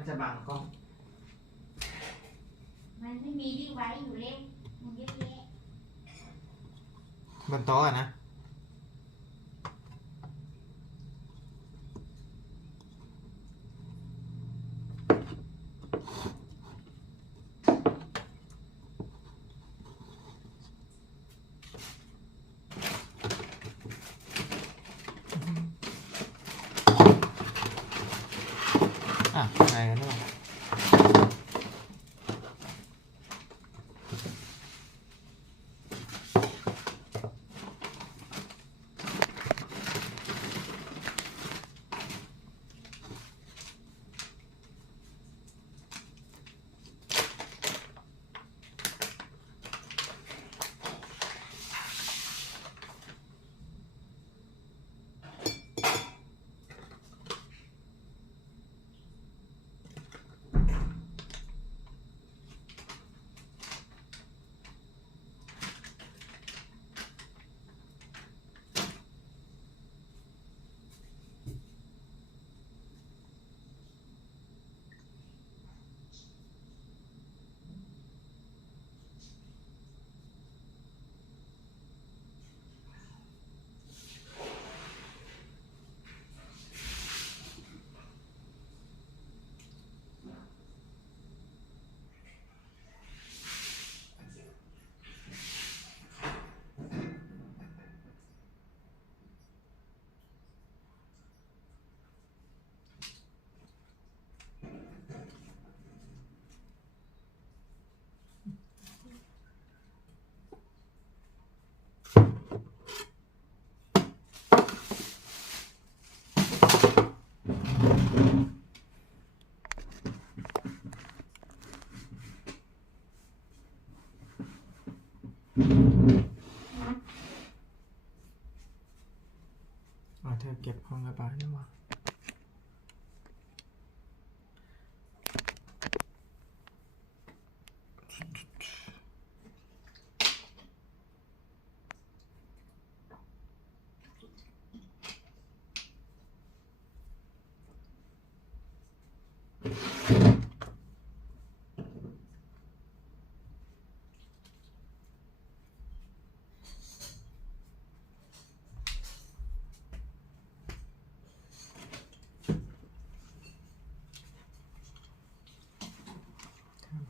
มันจะบังกล้องมันไม่มีที่ไว้อยู่เล่มมันเยอะแยะบนโต๊ะนะอะไรกันเนี่ยเธอเก็บห้องระบายนี่วะ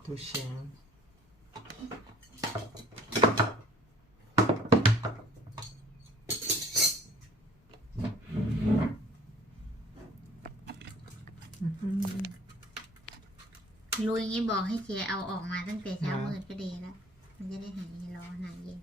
ตู้เชงลุยงี้บอกให้เจเอาออกมาตั้งแต่เช้ามืดก็ดีแล้วมันจะได้หายร้อนหายเย็น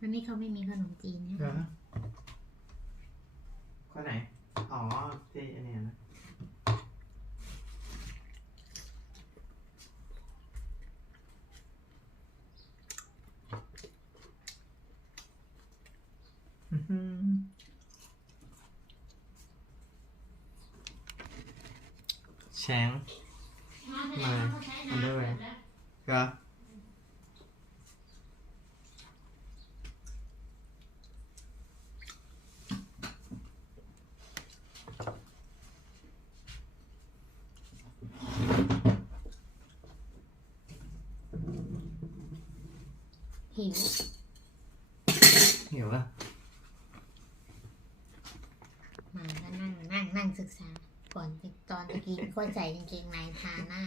วันนี้เขาไม่มีขนมจีนใช่ไหมข้อไหนอ๋อที่อันนี้นะแชงมาอันเดอร์แวร์ก็หิวอ่ะมาก็นั่งศึกษาก่อนตอนจะกินค่อยใส่กางเกงในทาหน้า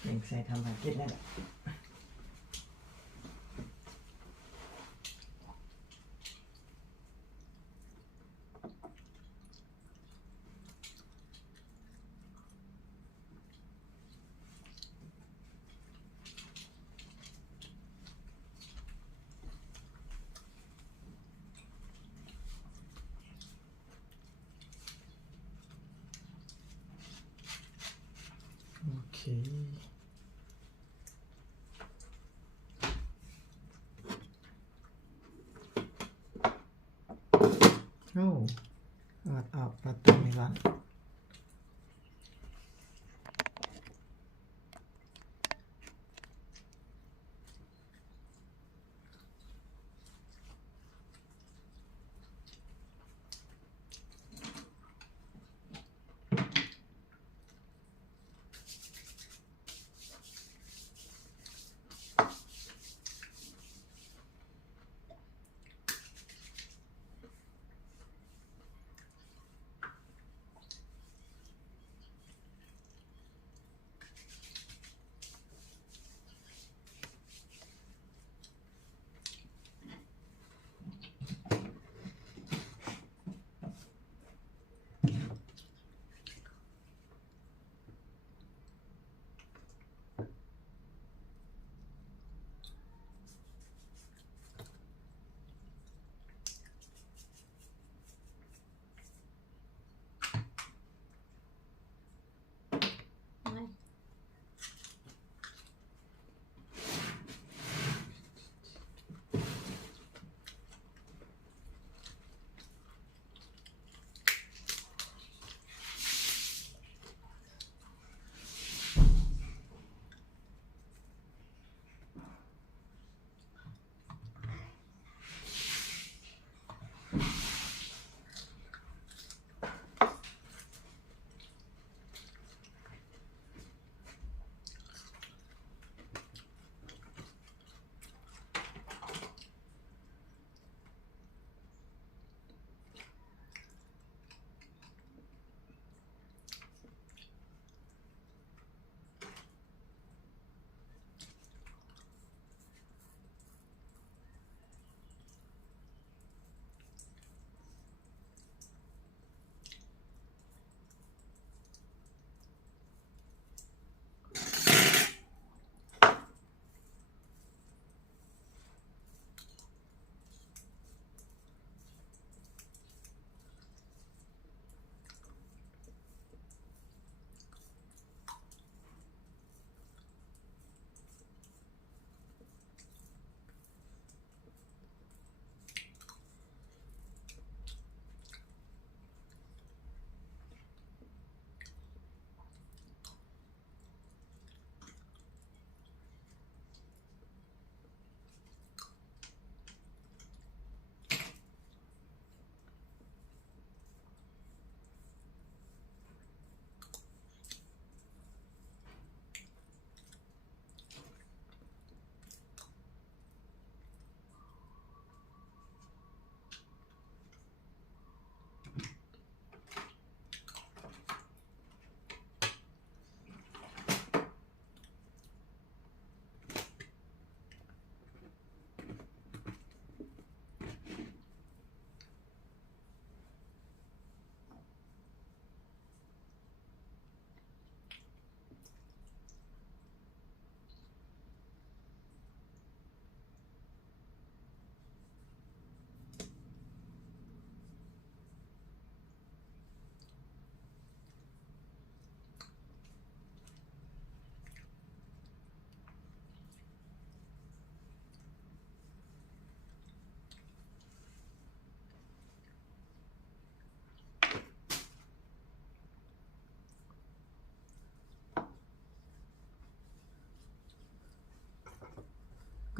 เก่งใส่ทำภารกิจนั่นแหละ โอ้ออกประตูนี้ก่อน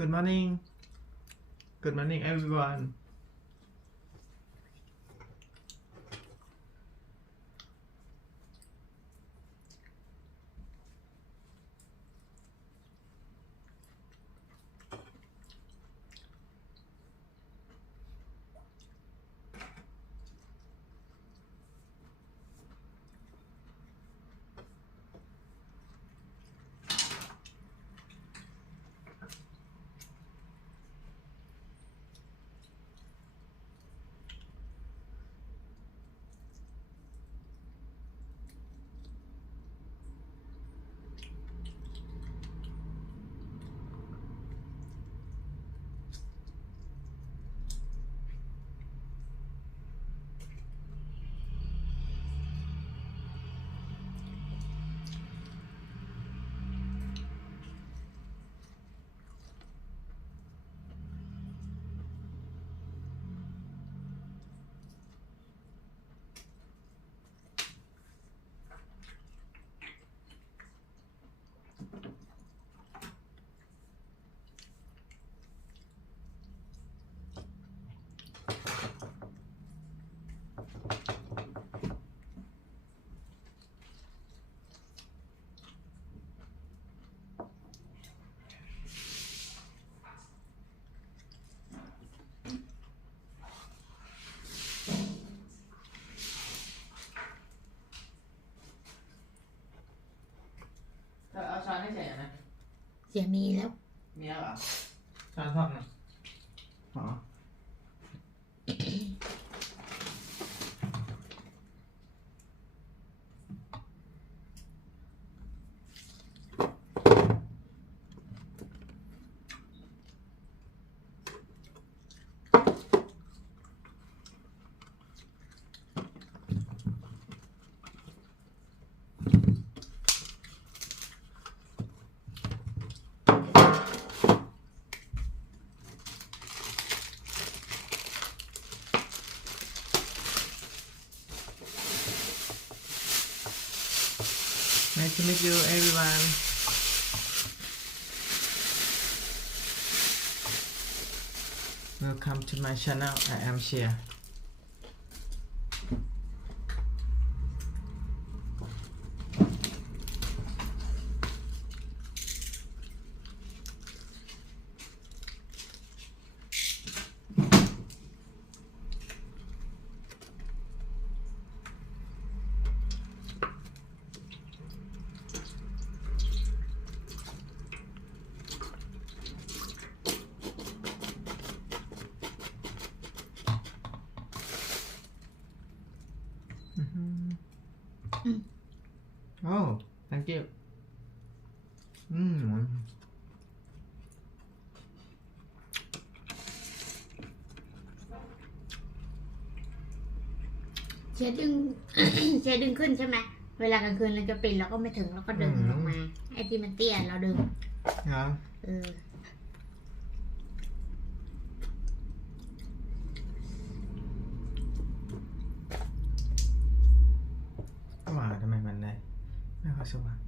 Good morning Good morning everyone ช้อนให้เฉยนะ เสียมีแล้ว มีแล้วเหรอช้อนทอดนะอ๋อ Nice to meet you, everyone. Welcome to my channel. I am Cheer. Oh, thank you. เชียดึง เชียดึงขึ้นใช่ไหมเวลากลางคืนเราจะปิดเราก็ไม่ถึงเราก็ดึงลงมาไอ้ที่มันเตี้ยเราดึง Hả? ว่าทำไมมันได้ไม่ค่อยสว่าง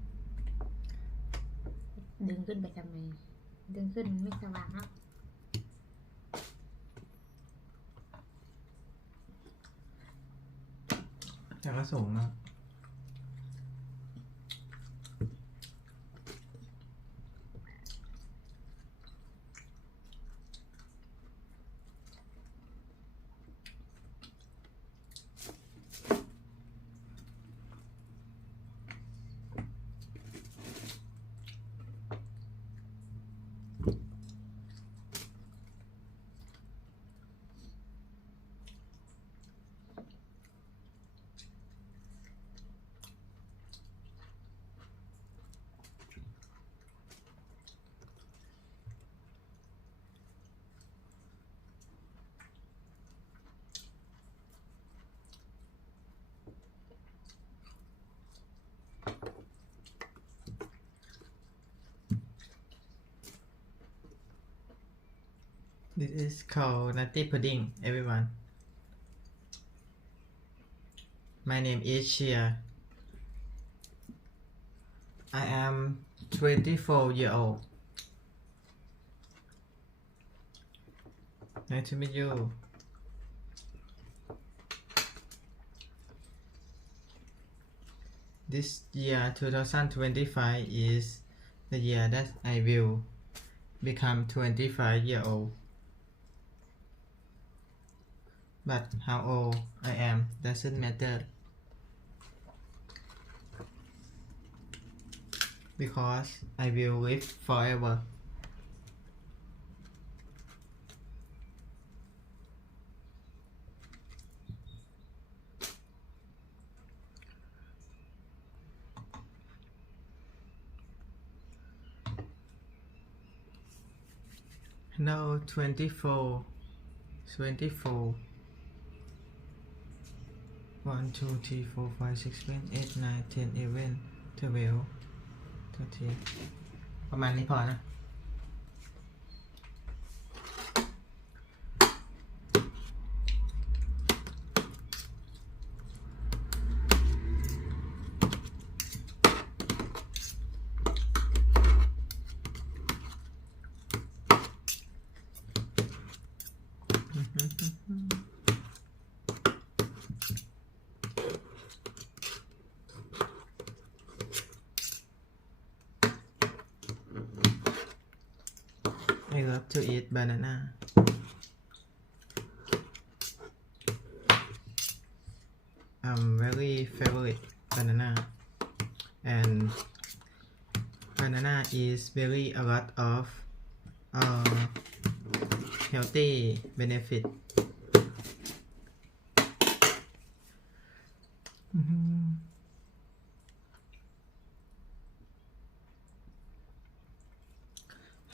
ดึงขึ้นไปทำไมดึงขึ้นมันไม่สว่างหรอก แต่ก็สูงมาก This is called nutty pudding, everyone. My name is Cheer. I am 24 years old. Nice to meet you. This year 2025 is the year that I will become 25 years old. But how old I am doesn't matter, because I will live forever. No, 24. 1, 2, 3, 4, 5, 6, 7, 8, 9, 10, 11, 12, 13 ประมาณนี้พอนะ I love to eat banana. I'm very favorite banana, and when banana is very a lot of healthy benefit.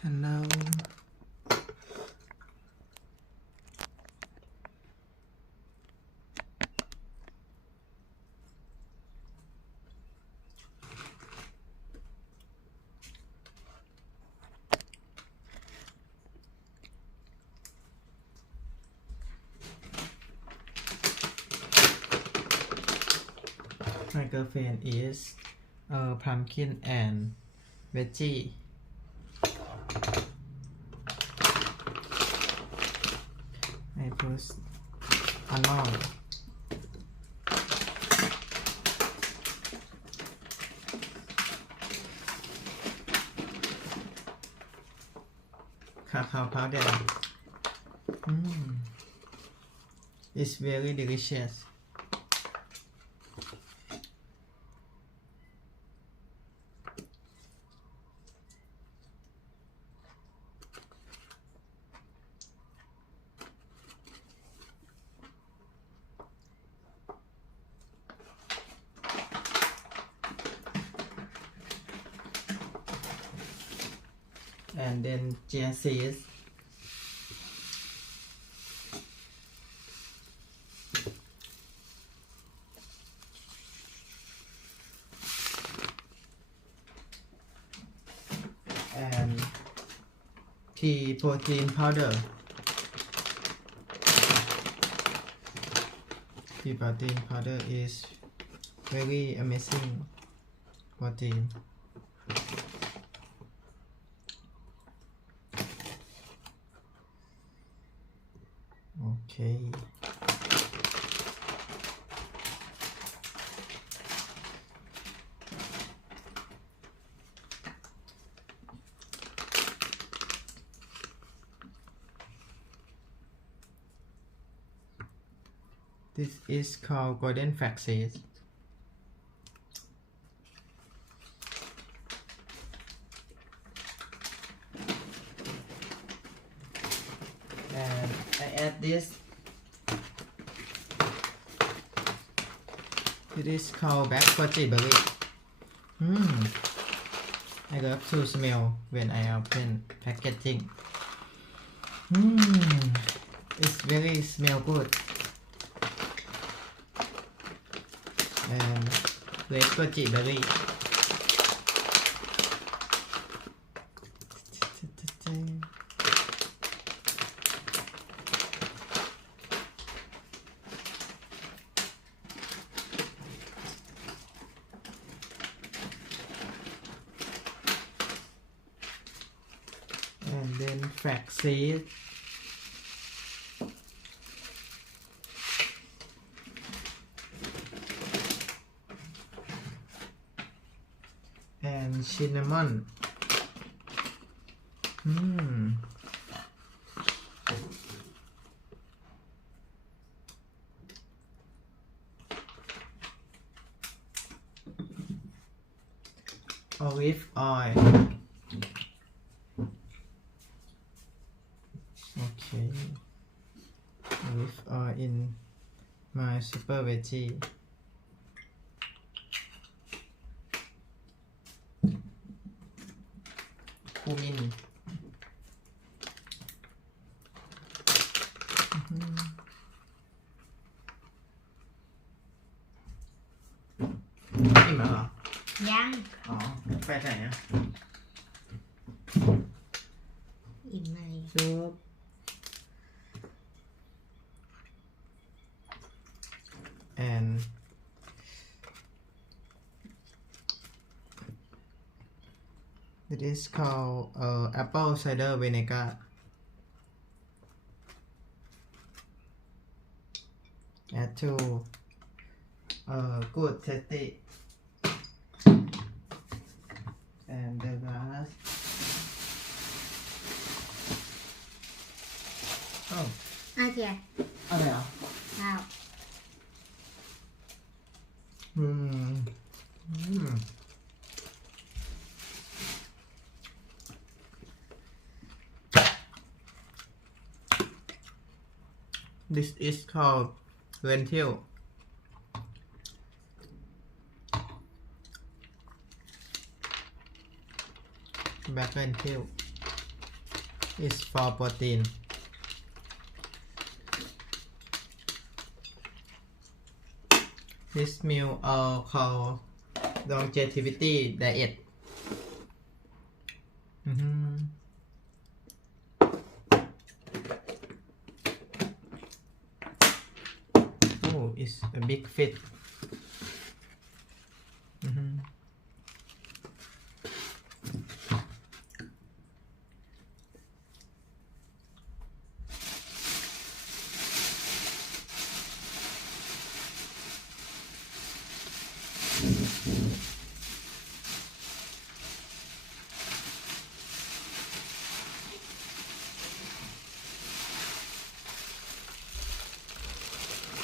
Hello. My girlfriend is pumpkin and veggie. I put almond. Cacao powder. It's very delicious. And then chia seeds. And pea protein powder. Pea protein powder is very amazing protein. Okay. This is called golden flaxseed. And I add this. It is called black goji berry. I love to smell when I open packaging. It's very smell good. And red goji berry. And then flaxseed. And cinnamon. Olive oil. Okay. Olive oil in my super veggie. Cumin.อิ่มแล้วเหรอ ยัง อ๋อไปไหนอ่ะ อิ่มอะไร ซุป and it is called apple cider vinegar. Add to good tasty. And the last. Oh. โอเค อะไรอ่ะ ข้าว Mm. This is called lentil. Black lentil is for protein. This meal called longevity diet. Oh, it's a big fit.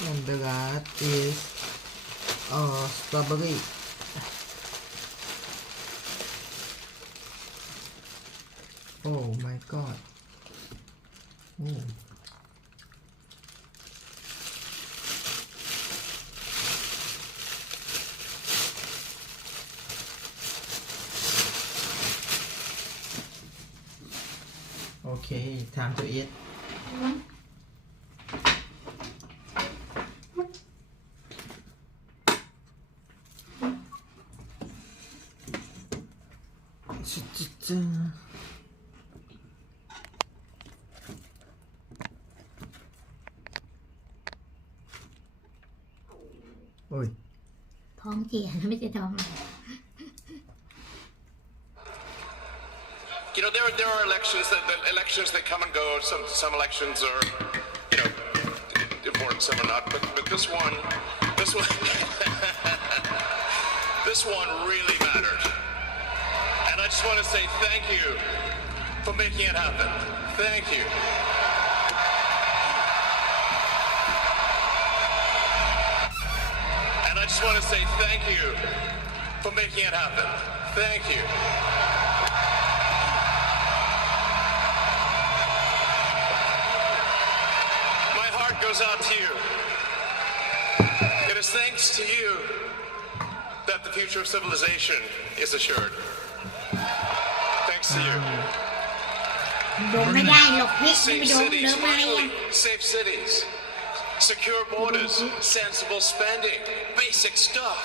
And the last is strawberry. Oh my god. Oh. Okay, time to eat. Ôi. ท้องเสียนะไม่ใช่ท้อง You know, there are elections that come and go. Some elections are, you know, important, some are not. But this one, this one really mattered. And I just want to say thank you for making it happen. Thank you. And I just want to say thank you for making it happen. Thank you. My heart goes out to you. It is thanks to you that the future of civilization is assured. Thanks to you. โดนไม่ได้หรอกพิษไม่ Safe โดน cities, เดิมอะไร finally, safe cities. Secure borders, sensible spending, basic stuff.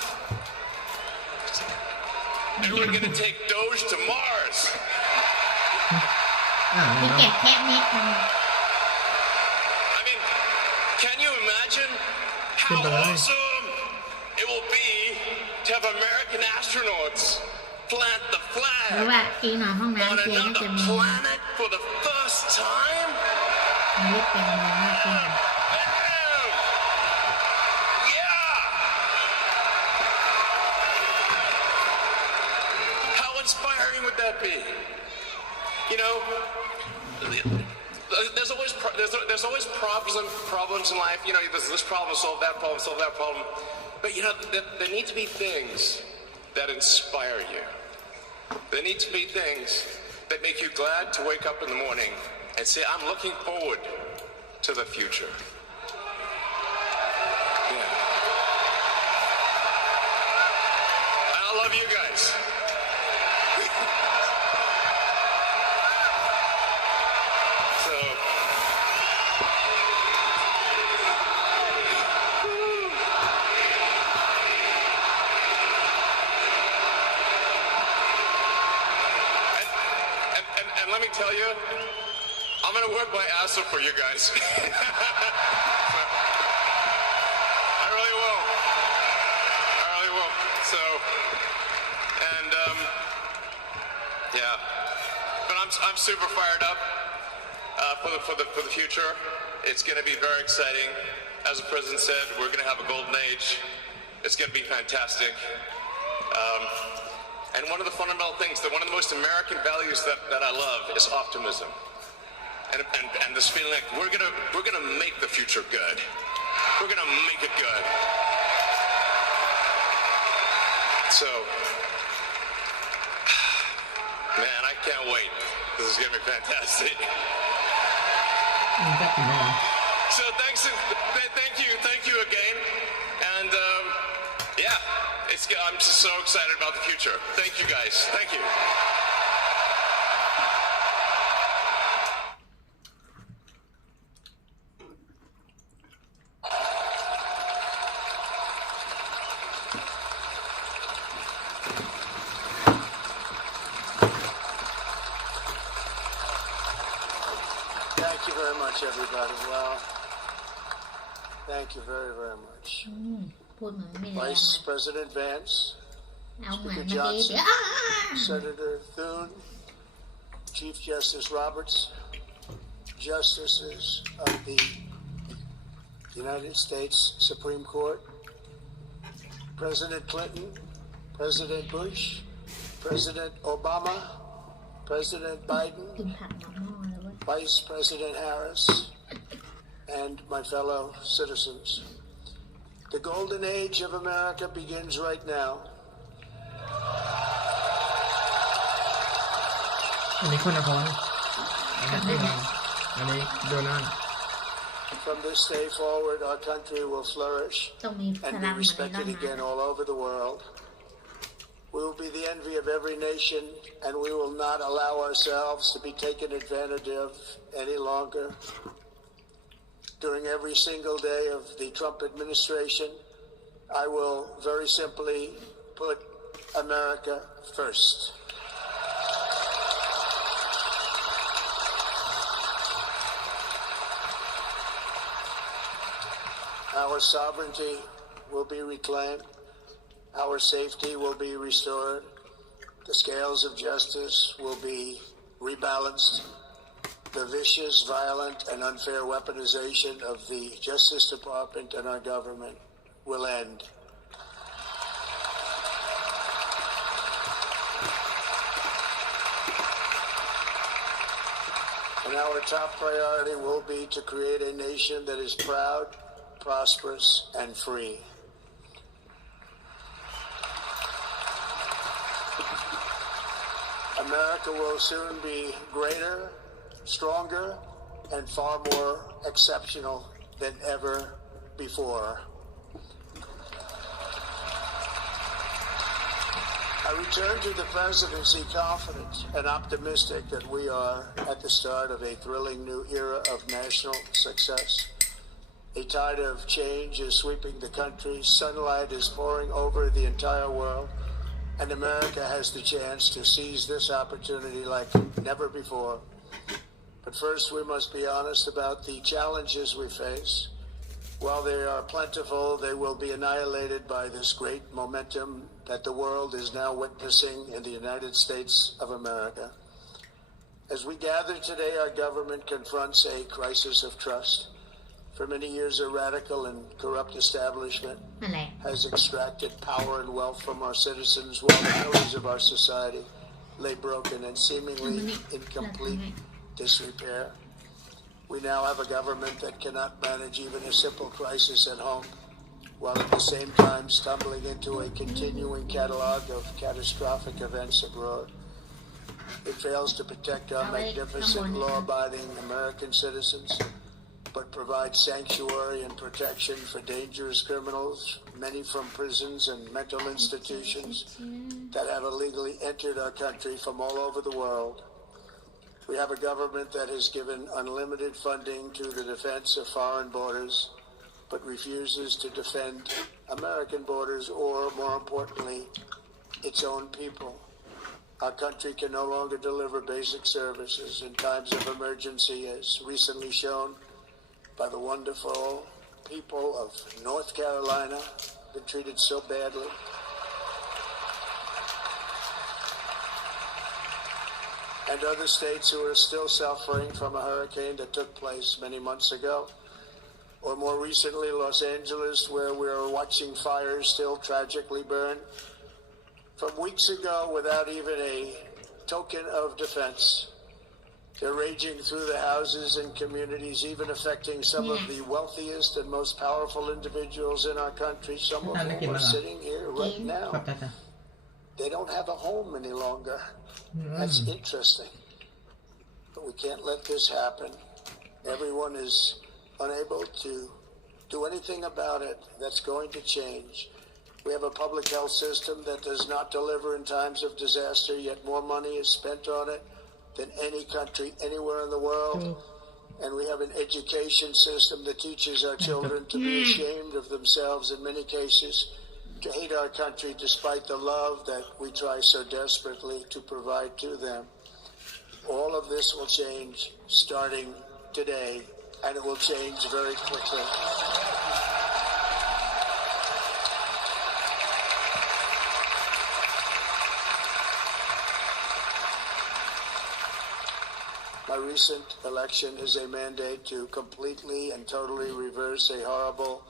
And we're gonna take Doge to Mars. ที่เก็บแค่เม็ดมัน I mean, can you imagine how awesome it will be to have American astronauts plant the หรือ flag ว่าจริงหน่อยห้อง on น้ำเสียน่าจะ another มี planet for the first time? เม็ดเป็นมากขึ้น Yeah! How inspiring would that be? You know, there's always problems in life. You know, there's this problem, solve that problem. But you know, there need to be things that inspire you. There need to be things that make you glad to wake up in the morning and say, I'm looking forward to the future. Yeah. And I love you guys. So, and let me tell you, I'm gonna work my ass off for you guys. I really will. So, and yeah, but I'm super fired up for the future. It's gonna be very exciting. As the president said, we're gonna have a golden age. It's gonna be fantastic. And one of the fundamental things, one of the most American values that I love is optimism. And this feeling like we're gonna make the future good. We're gonna make it good. So, man, I can't wait. This is gonna be fantastic. So thanks, thank you again, and yeah, I'm just so excited about the future. Thank you guys. Thank you. Thank you very much, everybody. Well, thank you very, very much. พูดเหมือนไม่แรง Vice President Vance, เอาเหมือน Speaker เมื่อกี้ Johnson, เดี๋ยว Senator Thune, Chief Justice Roberts, Justices of the United States Supreme Court, President Clinton, President Bush, President Obama, President Biden, กินผักมาหม้อแล้วเว้ย Vice President Harris, and my fellow citizens. The golden age of America begins right now. อันนี้คนละคนอันนี้โดนัลด์ From this day forward, our country will flourish ต้องมีพ and ลั be งเหมือนใน respected ร่าง again นะ all over the world. We will be the envy of every nation, and we will not allow ourselves to be taken advantage of any longer. During every single day of the Trump administration, I will very simply put America first. Our sovereignty will be reclaimed. Our safety will be restored. The scales of justice will be rebalanced. The vicious, violent, and unfair weaponization of the Justice Department and our government will end. And our top priority will be to create a nation that is proud, prosperous, and free. America will soon be greater, stronger, and far more exceptional than ever before. I return to the presidency confident and optimistic that we are at the start of a thrilling new era of national success. A tide of change is sweeping the country, sunlight is pouring over the entire world, and America has the chance to seize this opportunity like never before. But first, we must be honest about the challenges we face. While they are plentiful, they will be annihilated by this great momentum that the world is now witnessing in the United States of America. As we gather today, our government confronts a crisis of trust. For many years, a radical and corrupt establishment นั่นแหละ has extracted power and wealth from our citizens while the pillars of our society lay broken and seemingly in complete disrepair. We now have a government that cannot manage even a simple crisis at home, while at the same time stumbling into a continuing catalog of catastrophic events abroad. It fails to protect our magnificent, law-abiding American citizens, but provides sanctuary and protection for dangerous criminals, many from prisons and mental institutions that have illegally entered our country from all over the world. We have a government that has given unlimited funding to the defense of foreign borders, but refuses to defend American borders or, more importantly, its own people. Our country can no longer deliver basic services in times of emergency, as recently shown by the wonderful people of North Carolina, been treated so badly. And other states who are still suffering from a hurricane that took place many months ago. Or more recently, Los Angeles, where we're watching fires still tragically burn. From weeks ago, without even a token of defense, they're raging through the houses and communities, even affecting some of the wealthiest and most powerful individuals in our country, some of whom are sitting here right now. They don't have a home any longer. That's interesting. But we can't let this happen. Everyone is unable to do anything about it that's going to change. We have a public health system that does not deliver in times of disaster, yet more money is spent on it than any country anywhere in the world. And we have an education system that teaches our children to be ashamed of themselves in many cases, to hate our country despite the love that we try so desperately to provide to them. All of this will change starting today, and it will change very quickly. My recent election is a mandate to completely and totally reverse a horrible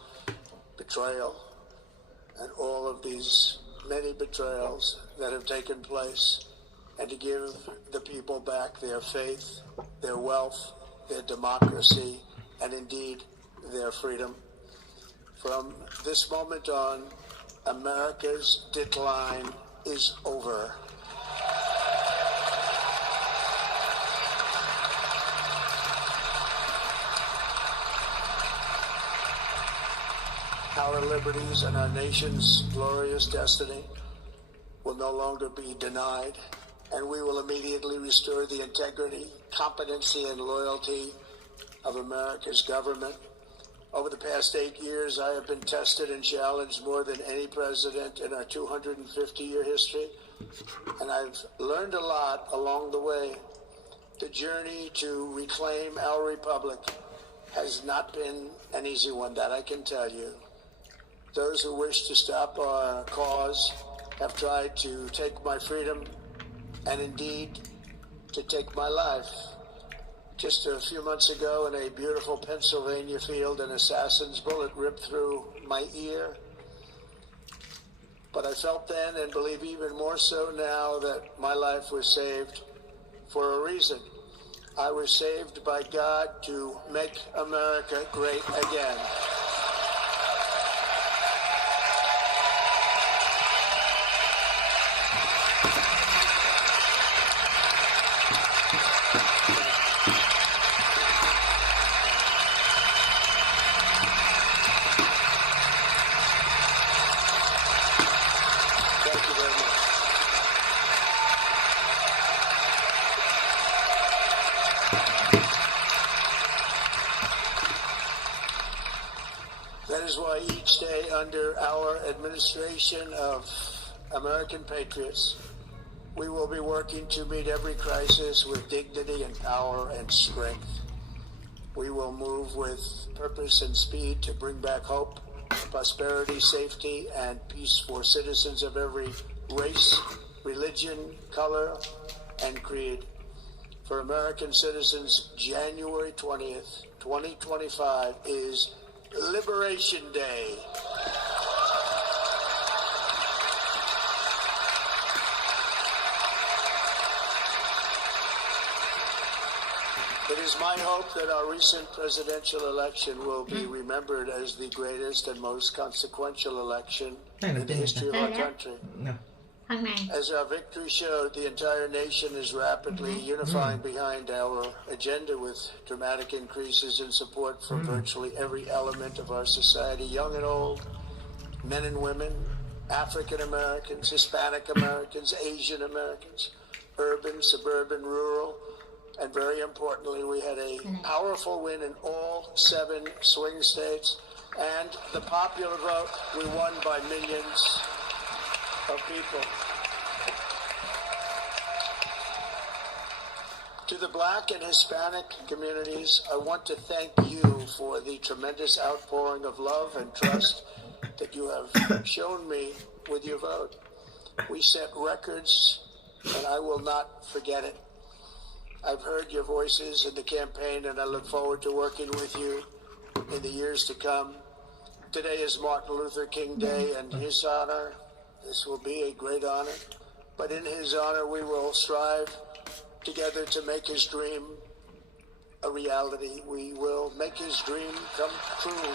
betrayal and all of these many betrayals that have taken place, and to give the people back their faith, their wealth, their democracy, and indeed their freedom. From this moment on, America's decline is over. Our liberties and our nation's glorious destiny will no longer be denied, and we will immediately restore the integrity, competency, and loyalty of America's government. Over the past 8 years, I have been tested and challenged more than any president in our 250-year history, and I've learned a lot along the way. The journey to reclaim our republic has not been an easy one, that I can tell you. Those who wish to stop our cause have tried to take my freedom and indeed to take my life. Just a few months ago in a beautiful Pennsylvania field, an assassin's bullet ripped through my ear. But I felt then, and believe even more so now, that my life was saved for a reason. I was saved by God to make America great again. That is why each day under our administration of American patriots, we will be working to meet every crisis with dignity and power and strength. We will move with purpose and speed to bring back hope, prosperity, safety, and peace for citizens of every race, religion, color, and creed. For American citizens, January 20th, 2025 is Liberation Day. It is my hope that our recent presidential election will be remembered as the greatest and most consequential election in the history of our country. No. As our victory showed, the entire nation is rapidly unifying behind our agenda with dramatic increases in support from virtually every element of our society, young and old, men and women, African Americans, Hispanic Americans, Asian Americans, urban, suburban, rural, and very importantly, we had a powerful win in all 7 swing states, and the popular vote, we won by millions of people. To the Black and Hispanic communities, I want to thank you for the tremendous outpouring of love and trust that you have shown me with your vote. We set records, and I will not forget it. I've heard your voices in the campaign, and I look forward to working with you in the years to come. Today is Martin Luther King Day, and in his honor, this will be a great honor, but in his honor, we will strive together to make his dream a reality. We will make his dream come true.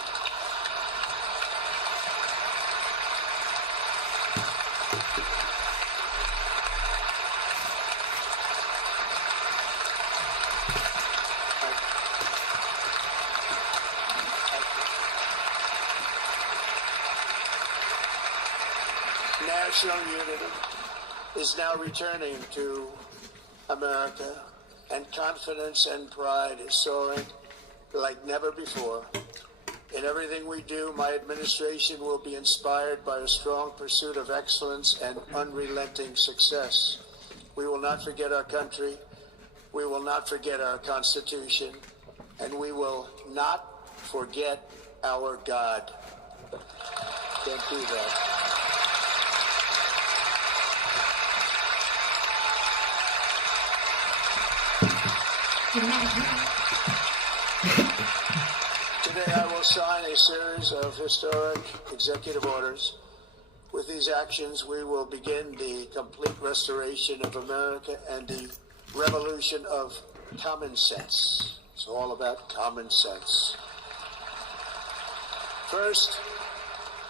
national unity is now returning to America, and confidence and pride is soaring like never before. In everything we do, my administration will be inspired by a strong pursuit of excellence and unrelenting success. We will not forget our country, we will not forget our Constitution, and we will not forget our God. Can't do that. Today I will sign a series of historic executive orders. With these actions, we will begin the complete restoration of America and the revolution of common sense. It's all about common sense. First,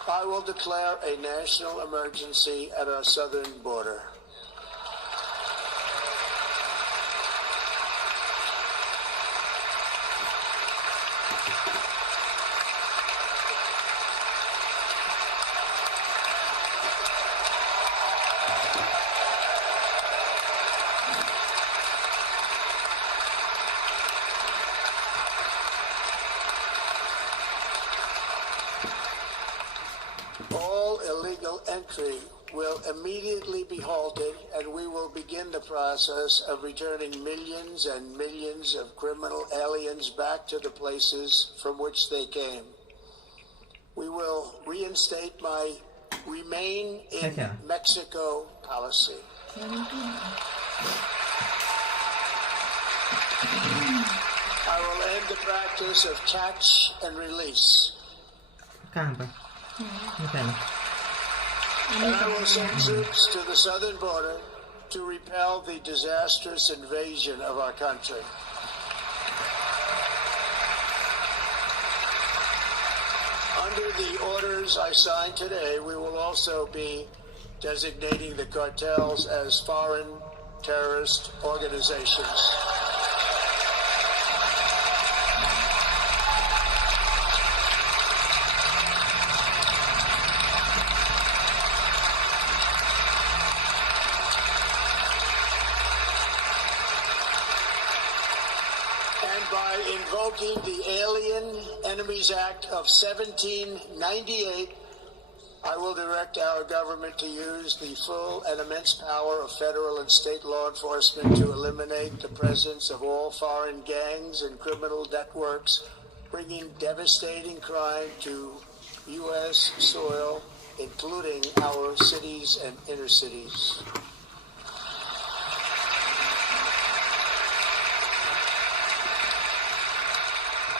I will declare a national emergency at our southern border. All illegal entry will immediately be halted, and we will begin the process of returning millions and millions of criminal aliens back to the places from which they came. We will reinstate my Remain in Mexico policy. I will end the practice of catch and release. And I will send troops to the southern border to repel the disastrous invasion of our country. Under the orders I signed today, we will also be designating the cartels as foreign terrorist organizations. By invoking the Alien Enemies Act of 1798, I will direct our government to use the full and immense power of federal and state law enforcement to eliminate the presence of all foreign gangs and criminal networks, bringing devastating crime to U.S. soil, including our cities and inner cities.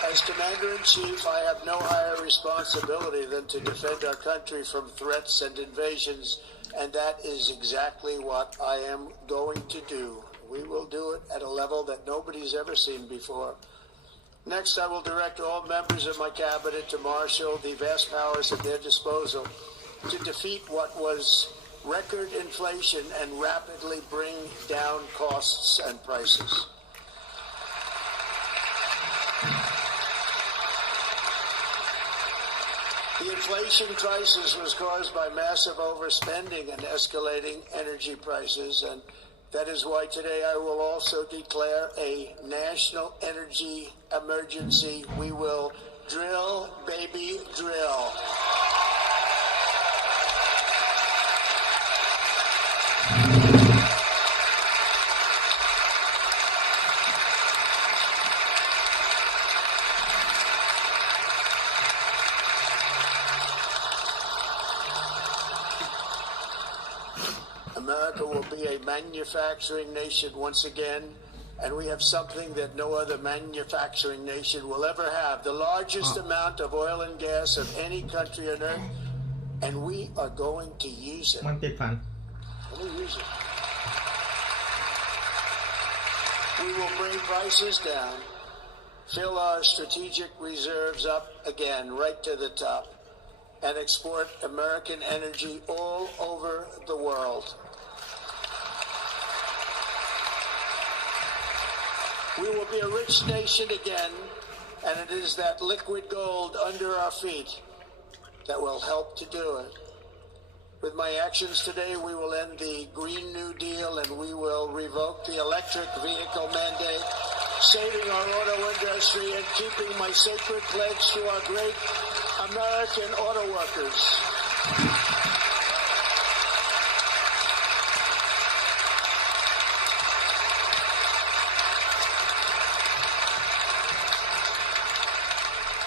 As Commander-in-Chief, I have no higher responsibility than to defend our country from threats and invasions, and that is exactly what I am going to do. We will do it at a level that nobody's ever seen before. Next, I will direct all members of my cabinet to marshal the vast powers at their disposal to defeat what was record inflation and rapidly bring down costs and prices. The inflation crisis was caused by massive overspending and escalating energy prices, and that is why today I will also declare a national energy emergency. We will drill, baby, drill. America will be a manufacturing nation once again, and we have something that no other manufacturing nation will ever have, the largest amount of oil and gas of any country on earth, and we are going to use it. Let me use it. We will bring prices down, fill our strategic reserves up again right to the top, and export American energy all over the world. We will be a rich nation again, and it is that liquid gold under our feet that will help to do it. With my actions today, we will end the Green New Deal and we will revoke the electric vehicle mandate, saving our auto industry and keeping my sacred pledge to our great American auto workers.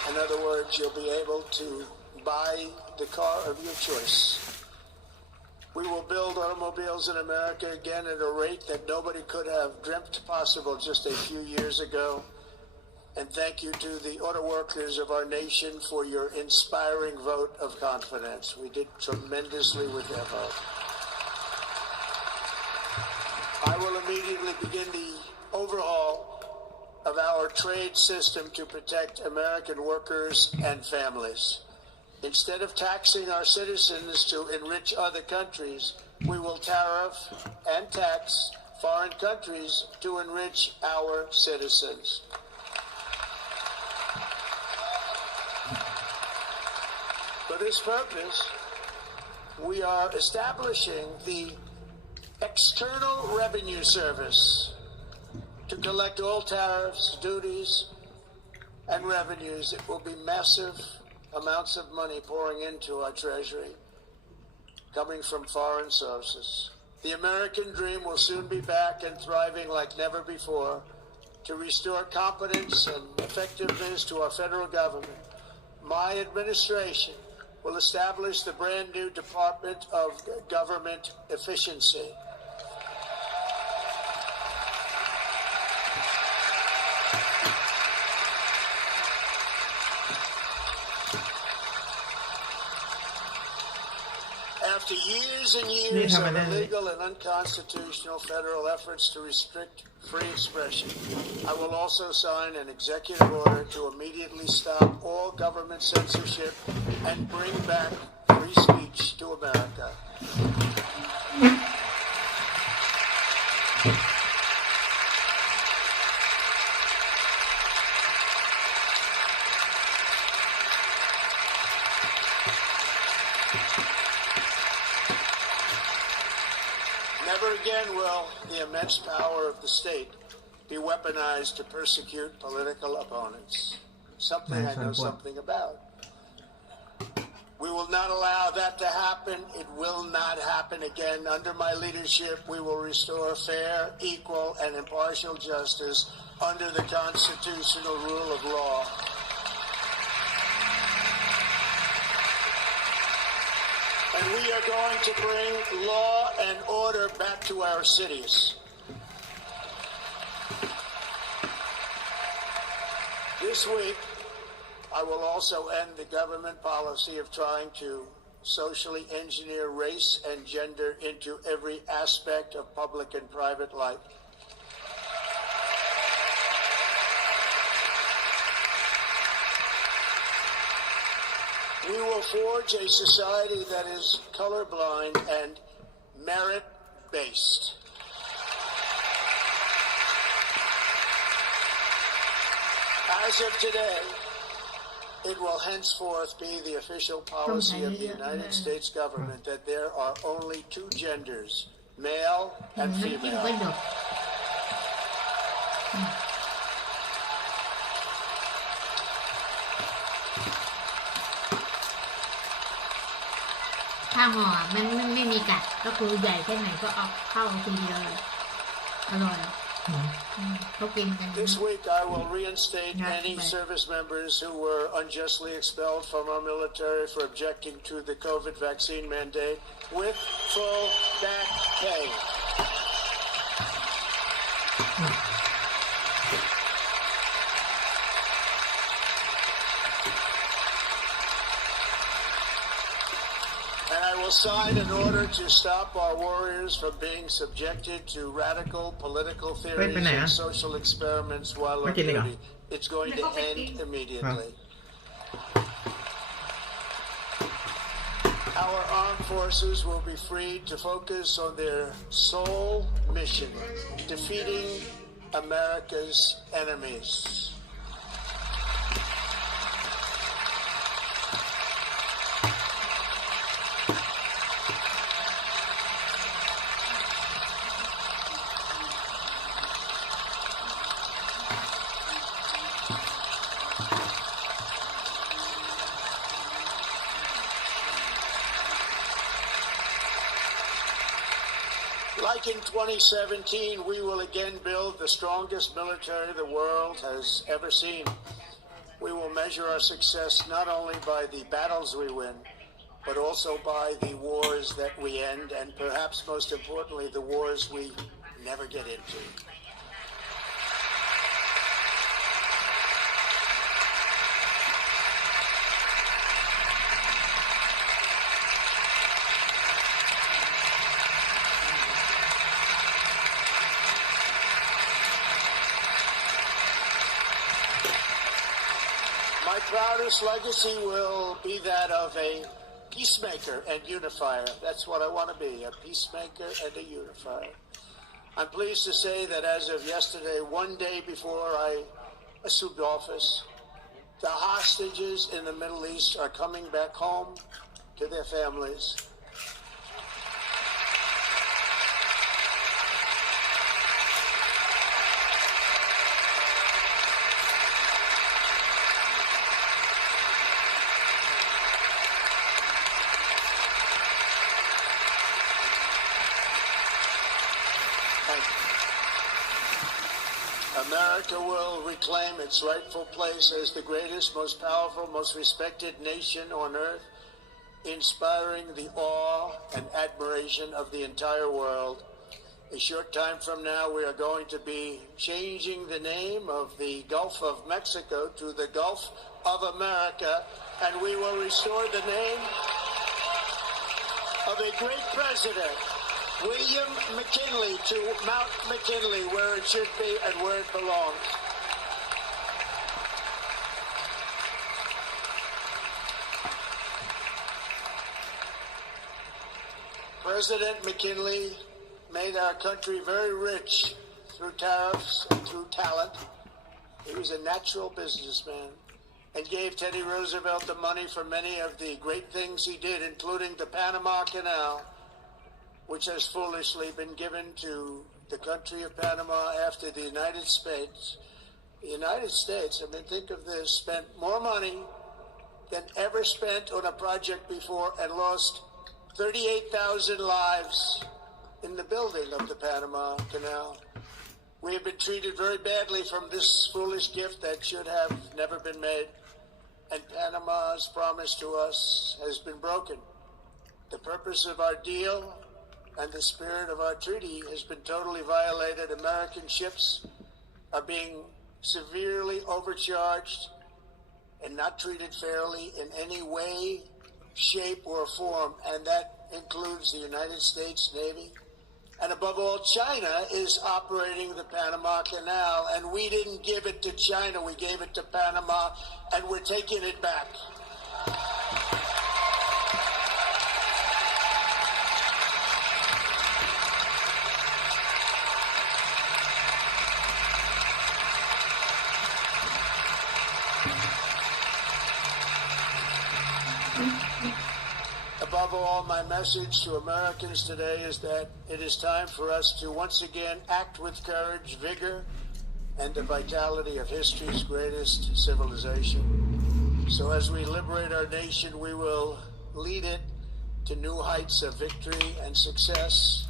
In other words, you'll be able to buy the car of your choice. We will build automobiles in America again at a rate that nobody could have dreamt possible just a few years ago. And thank you to the auto workers of our nation for your inspiring vote of confidence. We did tremendously with their vote. I will immediately begin the overhaul of our trade system to protect American workers and families. Instead of taxing our citizens to enrich other countries, we will tariff and tax foreign countries to enrich our citizens. For this purpose, we are establishing the External Revenue Service to collect all tariffs, duties, and revenues. It will be massive amounts of money pouring into our treasury, coming from foreign sources. The American dream will soon be back and thriving like never before to restore competence and effectiveness to our federal government. My administration will establish the brand new Department of Government Efficiency. After years and years of illegal and unconstitutional federal efforts to restrict free expression, I will also sign an executive order to immediately stop all government censorship and bring back free speech to America. Never again will the immense power of the state be weaponized to persecute political opponents. Something I know something about. We will not allow that to happen. It will not happen again. Under my leadership, we will restore fair, equal, and impartial justice under the constitutional rule of law. And we are going to bring law and order back to our cities. This week, I will also end the government policy of trying to socially engineer race and gender into every aspect of public and private life. We will forge a society that is colorblind and merit-based. As of today, it will henceforth be the official policy of the United States government that there are only two genders, male and female.ถ้าห่อมันไม่มีกัดก็คือใหญ่แค่ไหนก็เอาเข้าทีเดียวเลยอร่อยเขากินกัน This week I will reinstate any service members who were unjustly expelled from our military for objecting to the COVID vaccine mandate with full back pay. And I will sign an order to stop our warriors from being subjected to radical political theories and social experiments while on duty. It's going to end immediately. Our armed forces will be freed to focus on their sole mission, defeating America's enemies. Like in 2017, we will again build the strongest military the world has ever seen. We will measure our success not only by the battles we win, but also by the wars that we end, and perhaps most importantly, the wars we never get into. My proudest legacy will be that of a peacemaker and unifier. That's what I want to be, a peacemaker and a unifier. I'm pleased to say that as of yesterday, one day before I assumed office, the hostages in the Middle East are coming back home to their families. America will reclaim its rightful place as the greatest, most powerful, most respected nation on earth, inspiring the awe and admiration of the entire world. A short time from now, we are going to be changing the name of the Gulf of Mexico to the Gulf of America, and we will restore the name of a great president, William McKinley, to Mount McKinley, where it should be and where it belongs. President McKinley made our country very rich through tariffs and through talent. He was a natural businessman and gave Teddy Roosevelt the money for many of the great things he did, including the Panama Canal, which has foolishly been given to the country of Panama after the United States. The United States, I mean, think of this, spent more money than ever spent on a project before and lost 38,000 lives in the building of the Panama Canal. We have been treated very badly from this foolish gift that should have never been made, and Panama's promise to us has been broken. The purpose of our deal and the spirit of our treaty has been totally violated. American ships are being severely overcharged and not treated fairly in any way, shape, or form, and that includes the United States Navy. And above all, China is operating the Panama Canal, and we didn't give it to China, we gave it to Panama, and we're taking it back. Above all, my message to Americans today is that it is time for us to once again act with courage, vigor, and the vitality of history's greatest civilization. So as we liberate our nation, we will lead it to new heights of victory and success.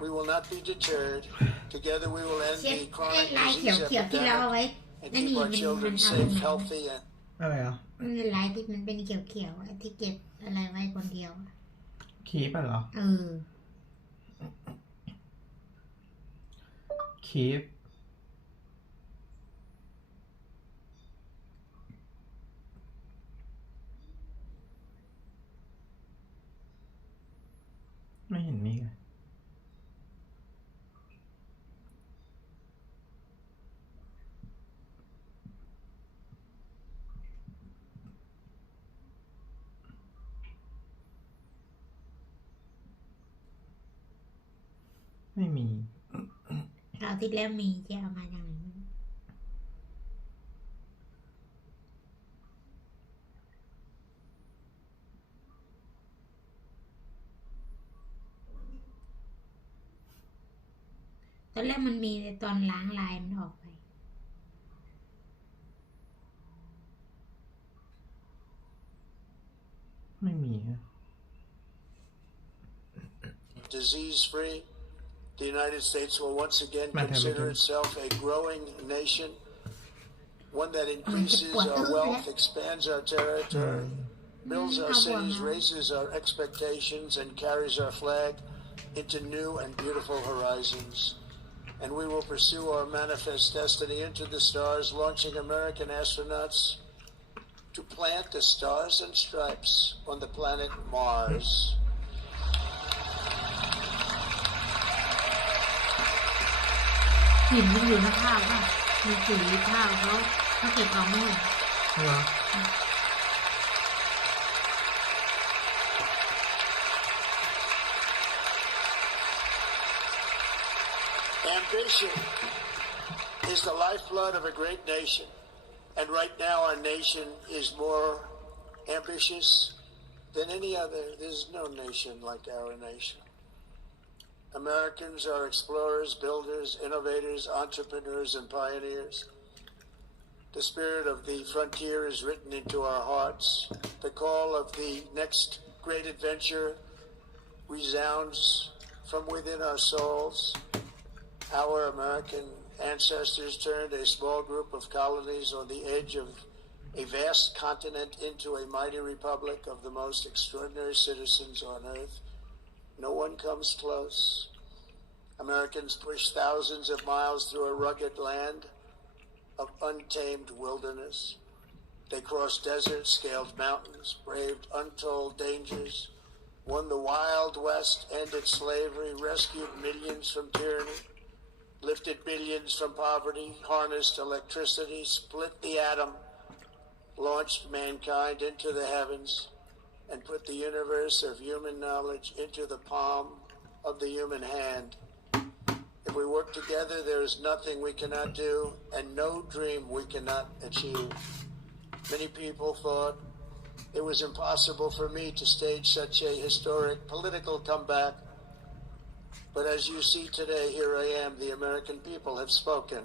We will not be deterred. Together we will end the chronic disease epidemic and keep our children safe, healthy, and อะไรอ่ะ มันเป็นลายที่มันเป็นเขียวๆอะที่เก็บอะไรไว้คนเดียวอะ คีปอ่ะเหรอ คีปไม่เห็นมีเลยไม่มี คราวที่แล้วมีจะเอามาจากไหนไม่รู้ ตอนแรกมันมีแต่ตอนล้างลายมันออกไป ไม่มีฮะ disease-free, The United States will once again Might have consider again. itself a growing nation, one that increases our wealth, expands our territory, builds our cities, raises our expectations, and carries our flag into new and beautiful horizons. And we will pursue our manifest destiny into the stars, launching American astronauts to plant the stars and stripes on the planet Mars. หินมันอยู่ในข้าวป่ะมีสีข้าวเขาเก็บออกไม่หมด เหรอ Ambition is the lifeblood of a great nation. And right now our nation is more ambitious than any other. There's no nation like our nation. Americans are explorers, builders, innovators, entrepreneurs, and pioneers. The spirit of the frontier is written into our hearts. The call of the next great adventure resounds from within our souls. Our American ancestors turned a small group of colonies on the edge of a vast continent into a mighty republic of the most extraordinary citizens on earth. No one comes close. Americans pushed thousands of miles through a rugged land of untamed wilderness. They crossed deserts, scaled mountains, braved untold dangers, won the Wild West, ended slavery, rescued millions from tyranny, lifted billions from poverty, harnessed electricity, split the atom, launched mankind into the heavens, and put the universe of human knowledge into the palm of the human hand. If we work together, there is nothing we cannot do, and no dream we cannot achieve. Many people thought it was impossible for me to stage such a historic political comeback. But as you see today, here I am. The American people have spoken.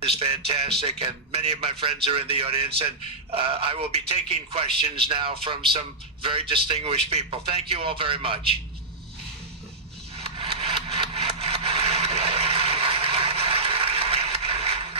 Is fantastic, and many of my friends are in the audience, and I will be taking questions now from some very distinguished people. Thank you all very much.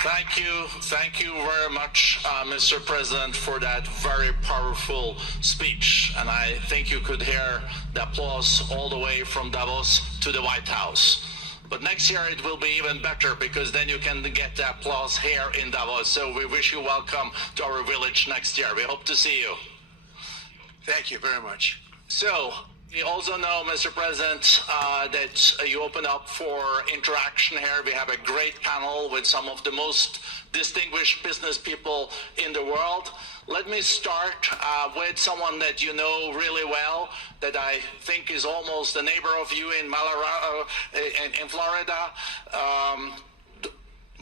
Thank you very much, Mr. President, for that very powerful speech. And I think you could hear the applause all the way from Davos to the White House. But next year it will be even better, because then you can get the applause here in Davos. So we wish you welcome to our village next year. We hope to see you. Thank you very much. So we also know, Mr. President, that you open up for interaction here. We have a great panel with some of the most distinguished business people in the world. Let me start with someone that you know really well, that I think is almost a neighbor of you in in Florida.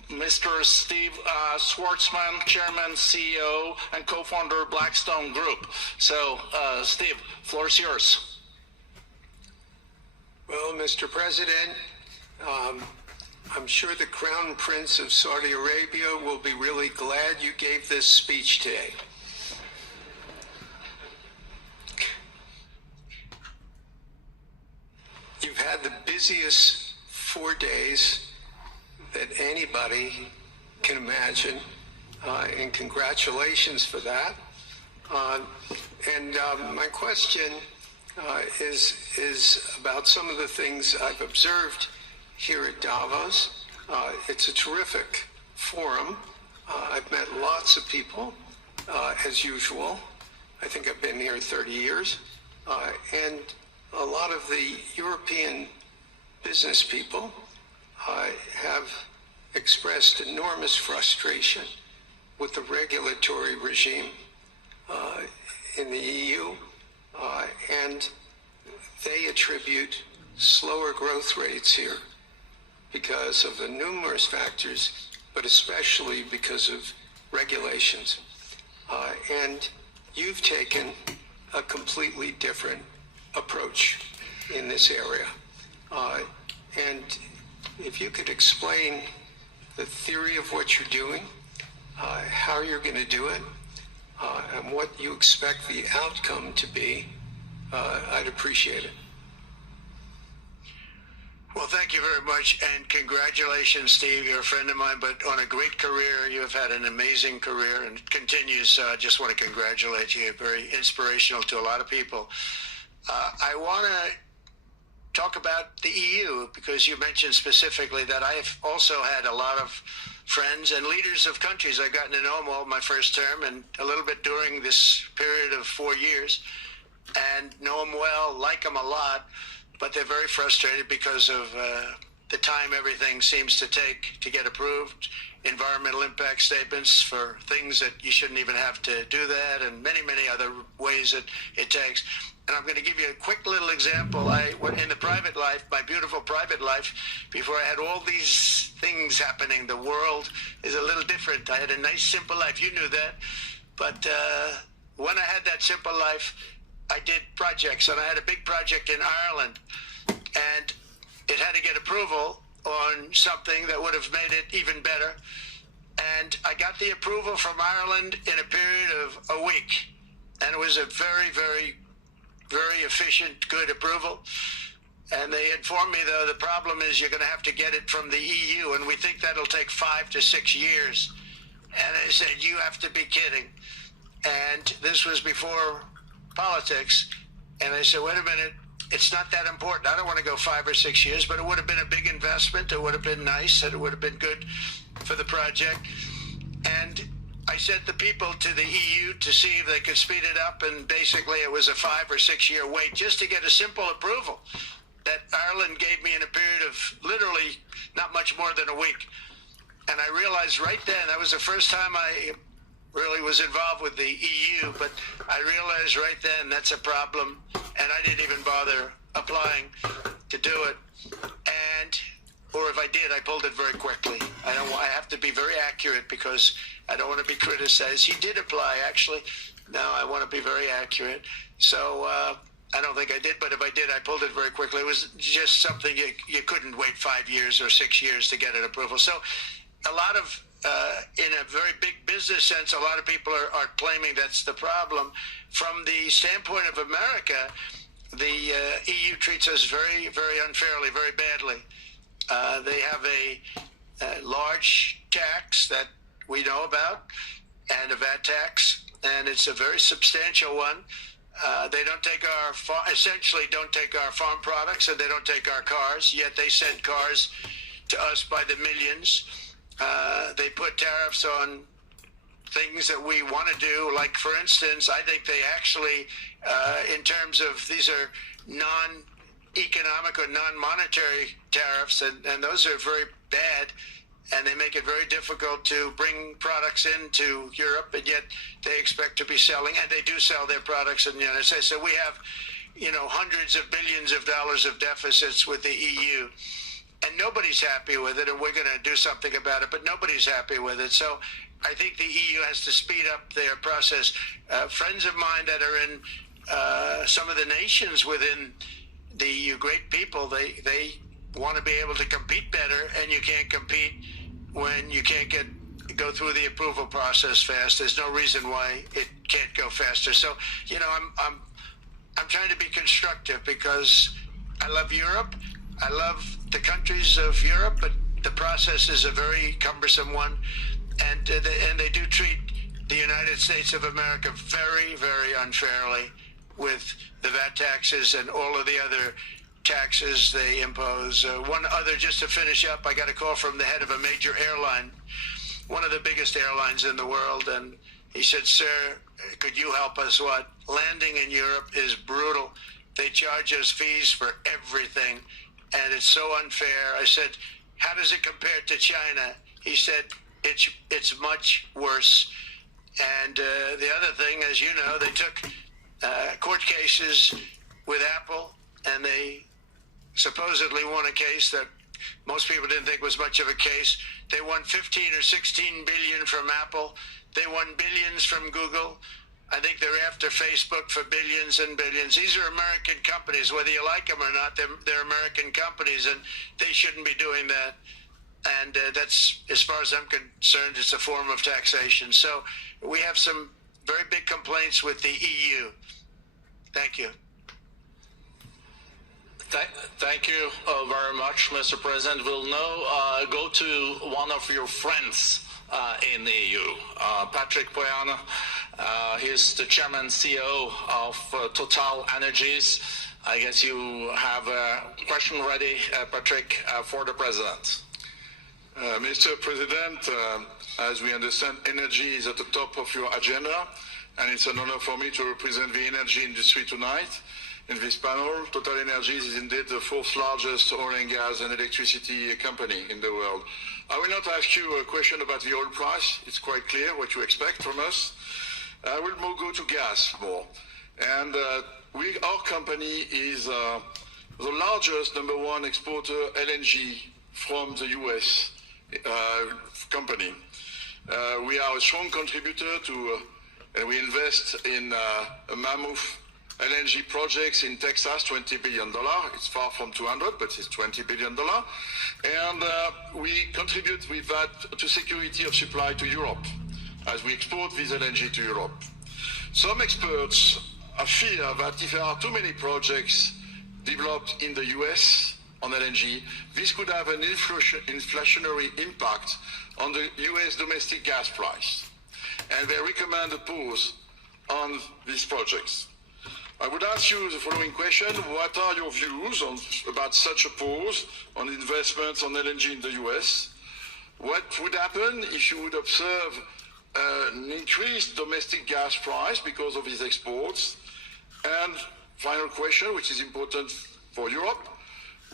Mr. Steve Schwartzman, Chairman, CEO, and co-founder of Blackstone Group. So, Steve, floor is yours. Well, Mr. President, I'm sure the Crown Prince of Saudi Arabia will be really glad you gave this speech today. You've had the busiest 4 days that anybody can imagine, and congratulations for that. My question is about some of the things I've observed here at Davos. It's a terrific forum. I've met lots of people, as usual. I think I've been here 30 years. And a lot of the European business people have expressed enormous frustration with the regulatory regime in the EU. And they attribute slower growth rates here because of the numerous factors, but especially because of regulations. And you've taken a completely different approach in this area. And if you could explain the theory of what you're doing, how you're going to do it, and what you expect the outcome to be, I'd appreciate it. Well, thank you very much, and congratulations, Steve. You're a friend of mine, but on a great career. You have had an amazing career, and it continues. So I just want to congratulate you. You're very inspirational to a lot of people. I want to talk about the EU, because you mentioned specifically that I've also had a lot of friends and leaders of countries. I've gotten to know them all my first term and a little bit during this period of 4 years, and know them well, like them a lot. But they're very frustrated because of the time everything seems to take to get approved, environmental impact statements for things that you shouldn't even have to do that, and many, many other ways that it takes. And I'm going to give you a quick little example. In the private life, my beautiful private life, before I had all these things happening, the world is a little different. I had a nice, simple life. You knew that. But when I had that simple life, I did projects, and I had a big project in Ireland, and it had to get approval on something that would have made it even better. And I got the approval from Ireland in a period of a week, and it was a very, very, very efficient, good approval. And they informed me, though, the problem is you're going to have to get it from the EU, and we think that'll take 5 to 6 years. And I said, you have to be kidding. And this was before politics, and I said, wait a minute, it's not that important. I don't want to go 5 or 6 years, but it would have been a big investment. It would have been nice, and it would have been good for the project. And I sent the people to the EU to see if they could speed it up, and basically it was a 5 or 6 year wait just to get a simple approval that Ireland gave me in a period of literally not much more than a week. And I realized right then, that was the first time I really was involved with the EU, but I realized right then that's a problem, and I didn't even bother applying to do it. Or if I did, I pulled it very quickly. I have to be very accurate because I don't want to be criticized. He did apply, actually. No, I want to be very accurate. So I don't think I did, but if I did, I pulled it very quickly. It was just something you couldn't wait 5 years or 6 years to get an approval. So a lot of in a very big business sense, a lot of people are claiming that's the problem. From the standpoint of America, the EU treats us very, very unfairly, very badly. They have a large tax that we know about, and a VAT tax, and it's a very substantial one. They don't take essentially don't take our farm products, and they don't take our cars, yet they send cars to us by the millions. They put tariffs on things that we want to do. Like, for instance, I think they actually, in terms of, these are non-economic or non-monetary tariffs, and those are very bad, and they make it very difficult to bring products into Europe, and yet they expect to be selling, and they do sell their products in the United States. So we have, hundreds of billions of dollars of deficits with the EU. And nobody's happy with it, and we're going to do something about it, but nobody's happy with it. So I think the EU has to speed up their process. Friends of mine that are in some of the nations within the EU, great people, they want to be able to compete better, and you can't compete when you can't go through the approval process fast. There's no reason why it can't go faster. So, I'm trying to be constructive because I love Europe. I love the countries of Europe, but the process is a very cumbersome one, and they do treat the United States of America very, very unfairly with the VAT taxes and all of the other taxes they impose. One other, just to finish up, I got a call from the head of a major airline, one of the biggest airlines in the world, and he said, "Sir, could you help us? What? Landing in Europe is brutal. They charge us fees for everything, and it's so unfair." I said, "How does it compare to China?" He said, it's much worse. And the other thing, as you know, they took court cases with Apple and they supposedly won a case that most people didn't think was much of a case. They won 15 or 16 billion from Apple. They won billions from Google. I think they're after Facebook for billions and billions. These are American companies, whether you like them or not. They're American companies, and they shouldn't be doing that. And that's, as far as I'm concerned, it's a form of taxation. So we have some very big complaints with the EU. Thank you. Thank you very much, Mr. President. We'll now go to one of your friends in the EU, Patrick Pouyanné. He's the chairman CEO of Total Energies. I guess you have a question ready, Patrick, for the president. Mr. President, as we understand, energy is at the top of your agenda, and it's an honor for me to represent the energy industry tonight. In this panel, Total Energies is indeed the fourth largest oil and gas and electricity company in the world. I will not ask you a question about the oil price. It's quite clear what you expect from us. I will more go to gas more. And our company is the largest number one exporter LNG from the US company. We are a strong contributor to, and we invest in a mammoth LNG projects in Texas, $20 billion. It's far from 200, but it's $20 billion. And we contribute with that to security of supply to Europe, as we export this LNG to Europe. Some experts fear that if there are too many projects developed in the US on LNG, this could have an inflationary impact on the US domestic gas price. And they recommend a pause on these projects. I would ask you the following question. What are your views about such a pause on investments on LNG in the US? What would happen if you would observe an increased domestic gas price because of these exports? And final question, which is important for Europe,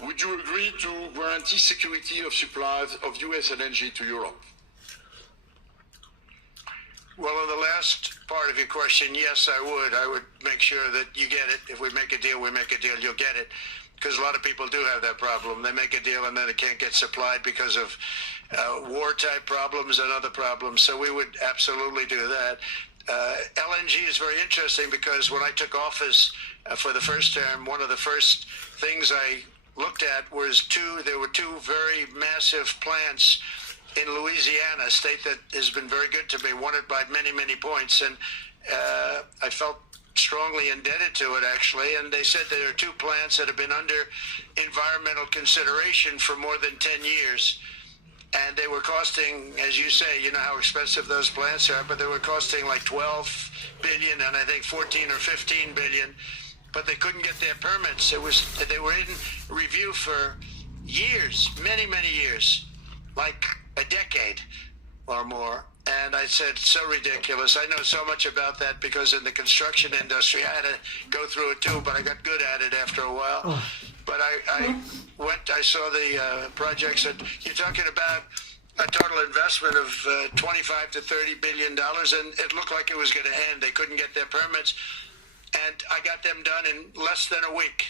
would you agree to guarantee security of supplies of US LNG to Europe? Well, on the last part of your question, yes, I would. I would make sure that you get it. If we make a deal, we make a deal, you'll get it. Because a lot of people do have that problem. They make a deal and then it can't get supplied because of war-type problems and other problems. So we would absolutely do that. LNG is very interesting because when I took office for the first term, one of the first things I looked at was there were two very massive plants in Louisiana, a state that has been very good to me, won it by many, many points. And I felt strongly indebted to it, actually. And they said there are two plants that have been under environmental consideration for more than 10 years. And they were costing, as you say, you know how expensive those plants are, but they were costing like 12 billion and I think 14 or 15 billion. But they couldn't get their permits. They were in review for years, many, many years, like a decade or more. And I said, so ridiculous. I know so much about that because in the construction industry, I had to go through it too, but I got good at it after a while. Oh. But I saw the projects, and you're talking about a total investment of 25 to $30 billion, and it looked like it was going to end. They couldn't get their permits, and I got them done in less than a week.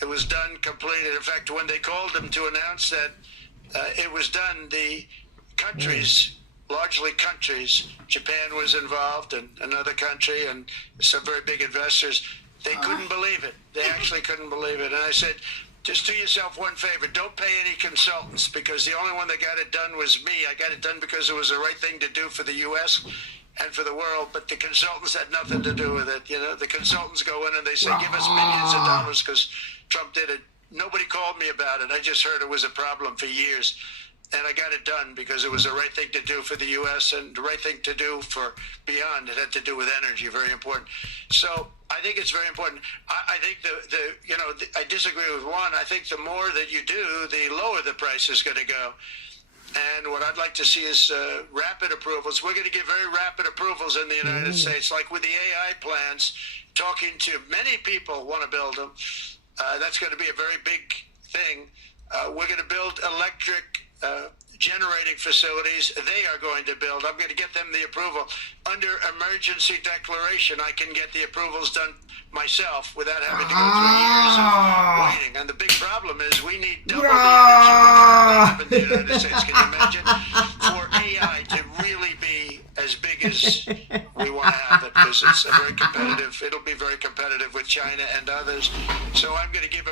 It was done, completed. In fact, when they called them to announce that it was done, the countries, largely countries, Japan was involved and another country and some very big investors, they couldn't believe it. They actually couldn't believe it. And I said, just do yourself one favor. Don't pay any consultants because the only one that got it done was me. I got it done because it was the right thing to do for the U.S. and for the world, but the consultants had nothing to do with it. You know, the consultants go in and they say, give us millions of dollars because Trump did it. Nobody called me about it. I just heard it was a problem for years. And I got it done because it was the right thing to do for the U.S. and the right thing to do for beyond. It had to do with energy, very important. So I think it's very important. I think I disagree with one. I think the more that you do, the lower the price is going to go. And what I'd like to see is rapid approvals. We're going to get very rapid approvals in the United States, like with the AI plans, talking to many people want to build them. That's going to be a very big thing. We're going to build electric generating facilities they are going to build. I'm going to get them the approval. Under emergency declaration, I can get the approvals done myself without having to go through years of waiting. And the big problem is we need double the energy we currently have in the United States. Can you imagine? For AI to really be as big as we want to have it, because it's a very competitive, it'll be very competitive with China and others. So I'm going to give